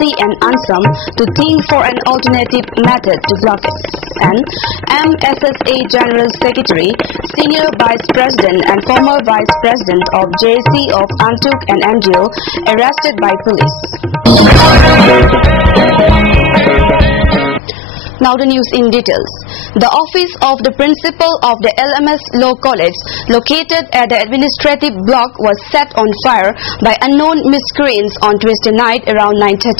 JC and ANSAM to think for an alternative method to blockade. And MSSA General Secretary, Senior Vice President and former Vice President of JC of AMTUK and MGO arrested by police. Now the news in details. The office of the principal of the LMS Law College, located at the administrative block, was set on fire by unknown miscreants on Tuesday night around 9:30.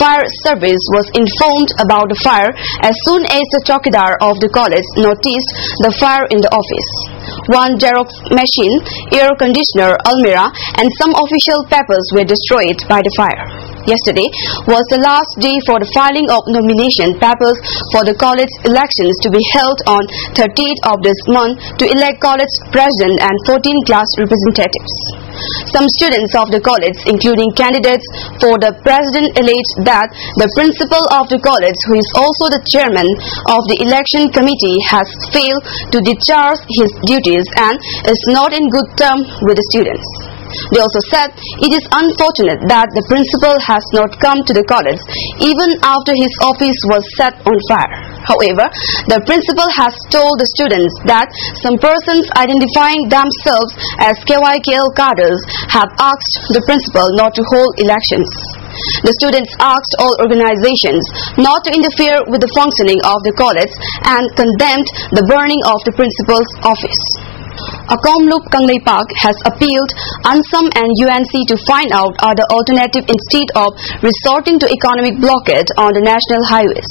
Fire service was informed about the fire as soon as the chowkidar of the college noticed the fire in the office. One Xerox machine, air conditioner, almirah, and some official papers were destroyed by the fire. Yesterday was the last day for the filing of nomination papers for the college elections to be held on 30th of this month to elect college president and 14 class representatives. Some students of the college, including candidates for the president, alleged that the principal of the college, who is also the chairman of the election committee, has failed to discharge his duties and is not in good terms with the students. They also said it is unfortunate that the principal has not come to the college even after his office was set on fire. However, the principal has told the students that some persons identifying themselves as KYKL cadres have asked the principal not to hold elections. The students asked all organizations not to interfere with the functioning of the college and condemned the burning of the principal's office. Akomlup Kanglei Park has appealed ANSAM and UNC to find out other alternative instead of resorting to economic blockade on the national highways.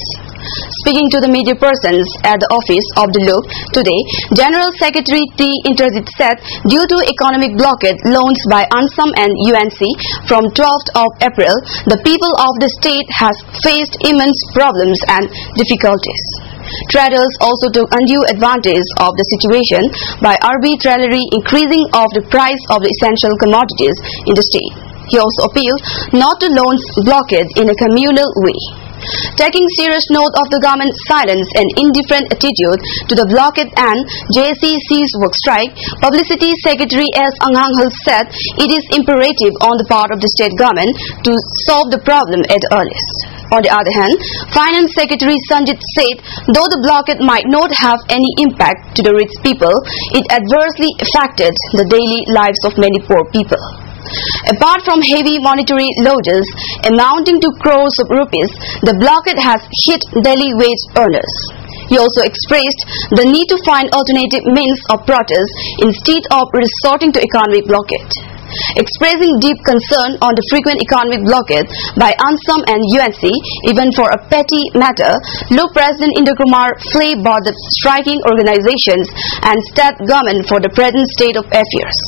Speaking to the media persons at the office of the Loop today, General Secretary T. Indrajit said due to economic blockade launched by ANSAM and UNC from 12th of April, the people of the state has faced immense problems and difficulties. Traders also took undue advantage of the situation by arbitrarily increasing of the price of the essential commodities in the state. He also appealed not to launch blockade in a communal way. Taking serious note of the government's silence and indifferent attitude to the blockade and JCC's work strike, Publicity Secretary S. Anghanghal said it is imperative on the part of the state government to solve the problem at the earliest. On the other hand, Finance Secretary Sanjit said though the blockade might not have any impact to the rich people, it adversely affected the daily lives of many poor people. Apart from heavy monetary losses amounting to crores of rupees, the blockade has hit daily wage earners. He also expressed the need to find alternative means of protest instead of resorting to economic blockade. Expressing deep concern on the frequent economic blockade by ANSAM and UNC, even for a petty matter, Loop President Indra Kumar flamed both the striking organizations and state government for the present state of affairs.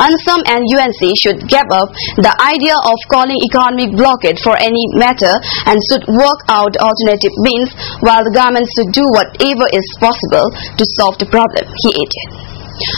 ANSAM and UNC should give up the idea of calling economic blockade for any matter and should work out alternative means, while the government should do whatever is possible to solve the problem, he added.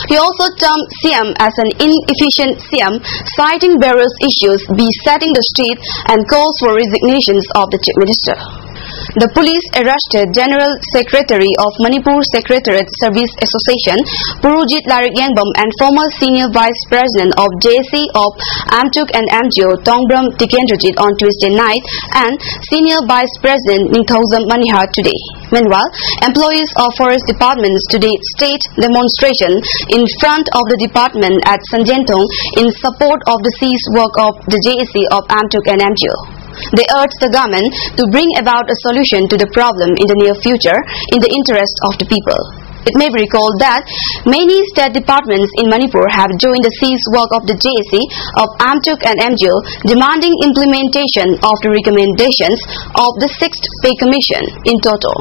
He also termed CM as an inefficient CM, citing various issues besetting the state and calls for resignations of the Chief Minister. The police arrested General Secretary of Manipur Secretariat Service Association, Purujit Larik Yenbom, and former Senior Vice President of JC of AMTUK and MGO, Tongbram Tikendrajit, on Tuesday night, and Senior Vice President Ningthausam Manihar today. Meanwhile, employees of forest departments today staged demonstration in front of the department at Sanjentong in support of the cease work of the JC of AMTUK and MGO. They urged the government to bring about a solution to the problem in the near future in the interest of the people. It may be recalled that many state departments in Manipur have joined the cease work of the JC of AMTUK and MGO, demanding implementation of the recommendations of the 6th Pay Commission in total.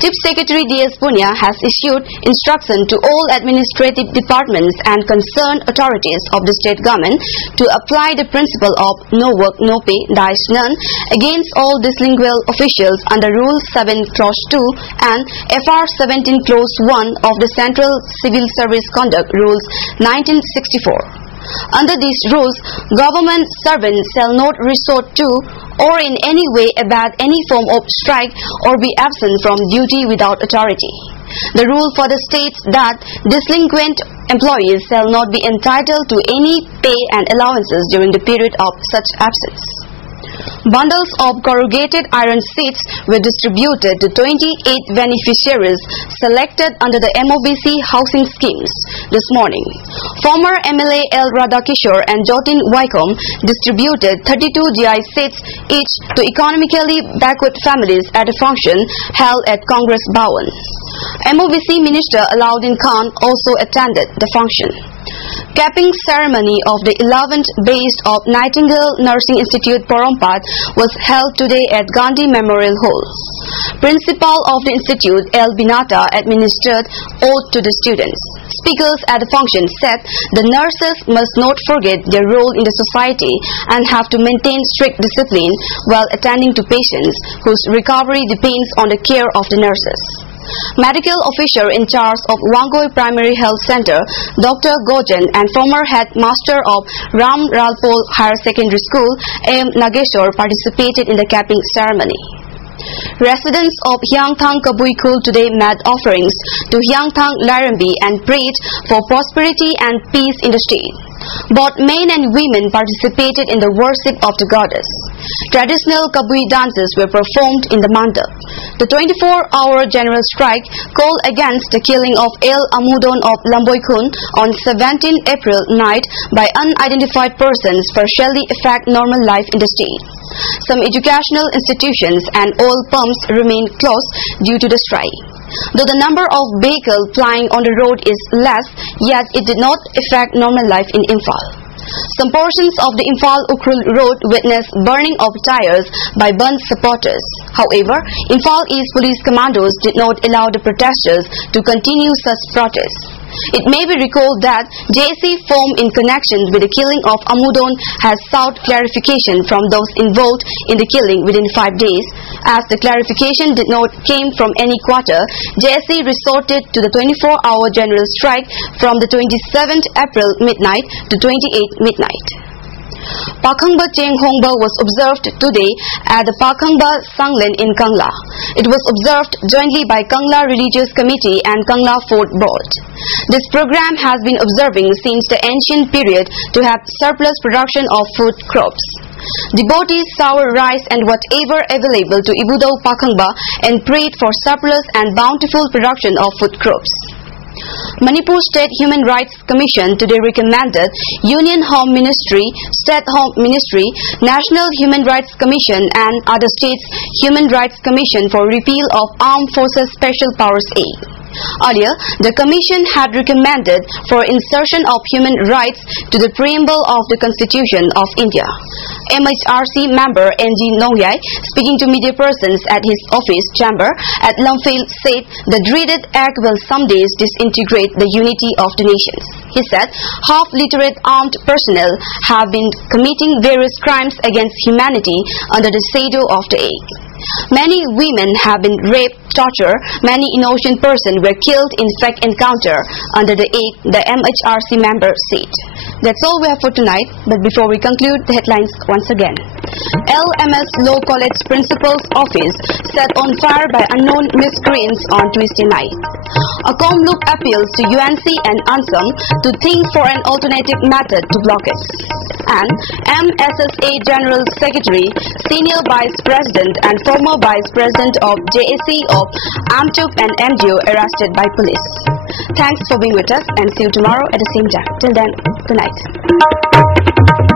Chief Secretary D.S. Punya has issued instruction to all administrative departments and concerned authorities of the state government to apply the principle of no work, no pay, dies none against all dislingual officials under Rule 7 Clause 2 and FR 17 Clause 1 of the Central Civil Service Conduct Rules 1964. Under these rules, government servants shall not resort to or in any way abet any form of strike or be absent from duty without authority. The rule further states that delinquent employees shall not be entitled to any pay and allowances during the period of such absence. Bundles of corrugated iron sheets were distributed to 28 beneficiaries selected under the MOBC housing schemes this morning. Former MLA L. Radhakishore and Jotin Waikom distributed 32 GI sheets each to economically backward families at a function held at Congress Bhawan. MOBC Minister Alauddin Khan also attended the function. Capping ceremony of the 11th batch of Nightingale Nursing Institute Porompat was held today at Gandhi Memorial Hall. Principal of the institute, L. Binata, administered oath to the students. Speakers at the function said the nurses must not forget their role in the society and have to maintain strict discipline while attending to patients whose recovery depends on the care of the nurses. Medical officer in charge of Wangoi Primary Health Center, Dr. Gojan, and former headmaster of Ram Ralpol Higher Secondary School, M. Nageshwar, participated in the capping ceremony. Residents of Hyangthang Kabuikul today made offerings to Hyangthang Lairambi and prayed for prosperity and peace in the state. Both men and women participated in the worship of the goddess. Traditional Kabui dances were performed in the mandap. The 24-hour general strike called against the killing of El Amudon of Lamboikun on 17 April night by unidentified persons partially affect normal life in the state. Some educational institutions and oil pumps remain closed due to the strike. Though the number of vehicles plying on the road is less, yet it did not affect normal life in Imphal. Some portions of the Imphal-Ukhrul road witnessed burning of tires by Bandh supporters. However, Imphal East Police Commandos did not allow the protesters to continue such protests. It may be recalled that JC formed in connection with the killing of Amudon has sought clarification from those involved in the killing within 5 days. As the clarification did not came from any quarter, JC resorted to the 24-hour general strike from the 27th April midnight to 28th midnight. Pakhangba Cheng Hongba was observed today at the Pakhangba Sanglen in Kangla. It was observed jointly by Kangla Religious Committee and Kangla Fort Board. This program has been observing since the ancient period to have surplus production of food crops. Devotees sour rice and whatever available to Ibudao Pakhangba and prayed for surplus and bountiful production of food crops. Manipur State Human Rights Commission today recommended Union Home Ministry, State Home Ministry, National Human Rights Commission and other states' Human Rights Commission for repeal of Armed Forces Special Powers Act. Earlier, the Commission had recommended for insertion of human rights to the preamble of the Constitution of India. MHRC member N.G. Nongyai, speaking to media persons at his office chamber at Lumphil, said the dreaded act will some days disintegrate the unity of the nations. He said half-literate armed personnel have been committing various crimes against humanity under the shadow of the act. Many women have been raped, tortured, many innocent persons were killed in fake encounter under the act, the MHRC member said. That's all we have for tonight, but before we conclude, the headlines once again. LMS Law College Principal's Office set on fire by unknown miscreants on Tuesday night. A Kamloops appeals to UNC and ANSAM to think for an alternative method to blockage. And MSSA General Secretary, Senior Vice President and former Vice President of JAC of AMTUP and MGO arrested by police. Thanks for being with us and see you tomorrow at the same time. Till then, good night.